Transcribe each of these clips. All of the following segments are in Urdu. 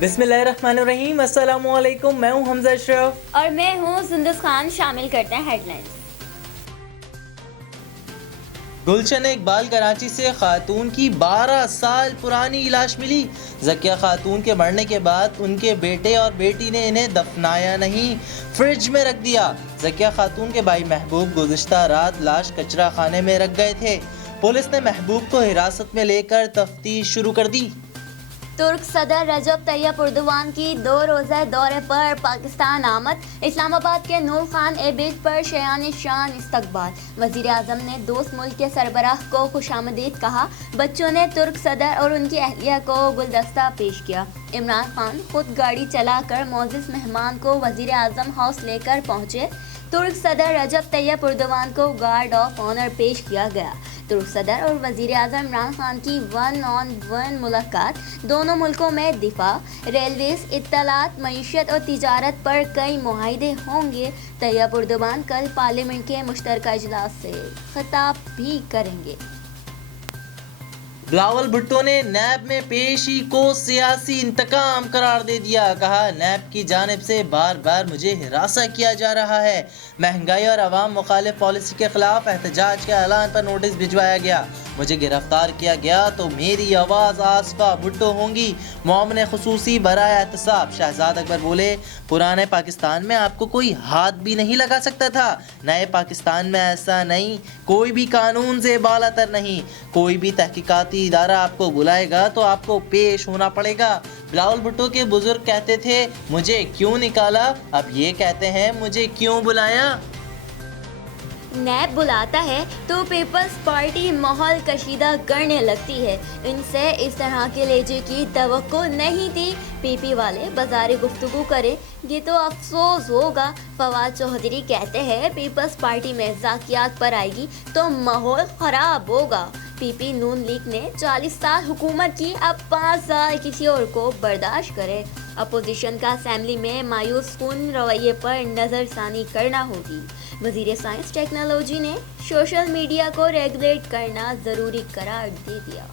بسم اللہ الرحمن الرحیم، السلام علیکم، میں ہوں حمزہ اشرف اور میں ہوں سندس خان۔ شامل کرتے ہیں ہیڈ لائنز۔ گلشن اقبال کراچی سے خاتون کی 12 سال پرانی لاش ملی۔ ذکیہ خاتون کے مرنے کے بعد ان کے بیٹے اور بیٹی نے انہیں دفنایا نہیں، فریج میں رکھ دیا۔ ذکیہ خاتون کے بھائی محبوب گزشتہ رات لاش کچرا خانے میں رکھ گئے تھے۔ پولیس نے محبوب کو حراست میں لے کر تفتیش شروع کر دی۔ ترک صدر رجب طیب اردوان کی 2 روزہ دورے پر پاکستان آمد۔ اسلام آباد کے نور خان اے بیس پر شایان شان استقبال۔ وزیر اعظم نے دوست ملک کے سربراہ کو خوش آمدید کہا۔ بچوں نے ترک صدر اور ان کی اہلیہ کو گلدستہ پیش کیا۔ عمران خان خود گاڑی چلا کر معزز مہمان کو وزیر اعظم ہاؤس لے کر پہنچے۔ ترک صدر رجب طیب اردوان کو گارڈ آف آنر پیش کیا گیا۔ ترک صدر اور وزیر اعظم عمران خان کی 1 on 1 ملاقات۔ دونوں ملکوں میں دفاع، ریلویز، اطلاعات، معیشت اور تجارت پر کئی معاہدے ہوں گے۔ طیب اردوان کل پارلیمنٹ کے مشترکہ اجلاس سے خطاب بھی کریں گے۔ بلاول بھٹو نے نیب میں پیشی کو سیاسی انتقام قرار دے دیا۔ کہا، نیب کی جانب سے بار بار مجھے ہراساں کیا جا رہا ہے۔ مہنگائی اور عوام مخالف پالیسی کے خلاف احتجاج کے اعلان پر نوٹس بھجوایا گیا۔ مجھے گرفتار کیا گیا تو میری آواز آصفہ بھٹو ہوں گی۔ معاون خصوصی برائے احتساب شہزاد اکبر بولے، پرانے پاکستان میں آپ کو کوئی ہاتھ بھی نہیں لگا سکتا تھا۔ نئے پاکستان میں ایسا نہیں، کوئی بھی قانون سے بالا تر نہیں۔ کوئی بھی تحقیقاتی ادارہ آپ کو بلائے گا تو آپ کو پیش ہونا پڑے گا۔ بلاول بھٹو کے بزرگ کہتے تھے، مجھے کیوں نکالا؟ اب یہ کہتے ہیں، مجھے کیوں بلایا؟ نیب بلاتا ہے تو پیپلز پارٹی ماحول کشیدہ کرنے لگتی ہے۔ ان سے اس طرح کے لہجے کی توقع نہیں تھی۔ پی پی والے بازار گفتگو کریں گے تو افسوس ہوگا۔ فواد چودھری کہتے ہیں، پیپلز پارٹی میں ذاکیات پر آئے گی تو ماحول خراب ہوگا۔ پی پی نون لیگ نے 40 سال حکومت کی، اب 5 سال کسی اور کو برداشت کرے۔ اپوزیشن کا اسمبلی میں مایوس کن رویے پر نظر ثانی کرنا ہوگی۔ وزیر سائنس ٹیکنالوجی نے سوشل میڈیا کو ریگولیٹ کرنا ضروری قرار دے دیا۔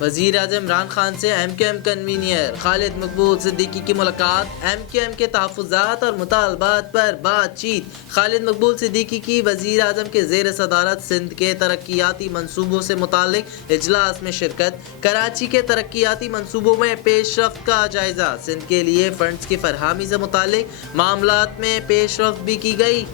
وزیر اعظم عمران خان سے ایم کیو ایم کنوینر خالد مقبول صدیقی کی ملاقات۔ ایم کیو ایم کے تحفظات اور مطالبات پر بات چیت۔ خالد مقبول صدیقی کی وزیر اعظم کے زیر صدارت سندھ کے ترقیاتی منصوبوں سے متعلق اجلاس میں شرکت۔ کراچی کے ترقیاتی منصوبوں میں پیش رفت کا جائزہ۔ سندھ کے لیے فنڈز کی فراہمی سے متعلق معاملات میں پیش رفت بھی کی گئی۔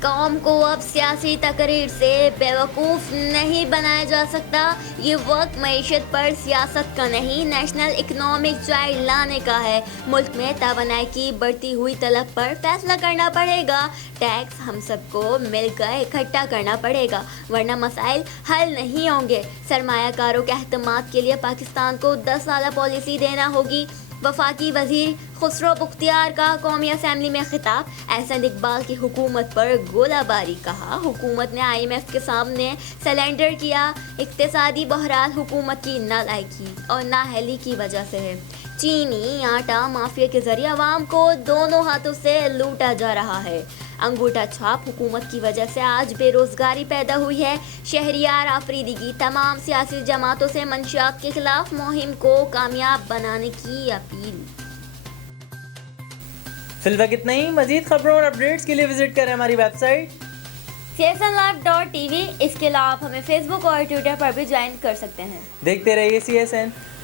قوم کو اب سیاسی تقریر سے بیوقوف نہیں بنایا جا سکتا۔ یہ وقت معیشت پر سیاست کا نہیں، نیشنل اکنامک چائلڈ لانے کا ہے۔ ملک میں توانائی کی بڑھتی ہوئی طلب پر فیصلہ کرنا پڑے گا۔ ٹیکس ہم سب کو مل کر اکٹھا کرنا پڑے گا، ورنہ مسائل حل نہیں ہوں گے۔ سرمایہ کاروں کے اعتماد کے لیے پاکستان کو 10 سالہ پالیسی دینا ہوگی۔ وفاقی وزیر خسرو بختیار کا قومی اسمبلی میں خطاب۔ احسن اقبال کی حکومت پر گولہ باری۔ کہا، حکومت نے آئی ایم ایف کے سامنے سرنڈر کیا۔ اقتصادی بحران حکومت کی نالائکی اور نااہلی کی وجہ سے ہے۔ چینی آٹا مافیا کے ذریعے عوام کو دونوں ہاتھوں سے لوٹا جا رہا ہے۔ انگوٹھا چھاپ حکومت کی وجہ سے آج بے روزگاری پیدا ہوئی ہے۔ شہریار آفریدگی تمام سیاسی جماعتوں سے منشیات کے خلاف مہم کو کامیاب بنانے کی اپیل۔ فی الوقت اتنا ہی۔ مزید خبروں اور اپڈیٹس کے لیے وزٹ کریں ہماری ویب سائٹ CSNlive.tv۔ اس کے علاوہ آپ ہمیں فیس بک اور ٹویٹر پر بھی جوائن کر سکتے ہیں۔ دیکھتے رہیے CSN۔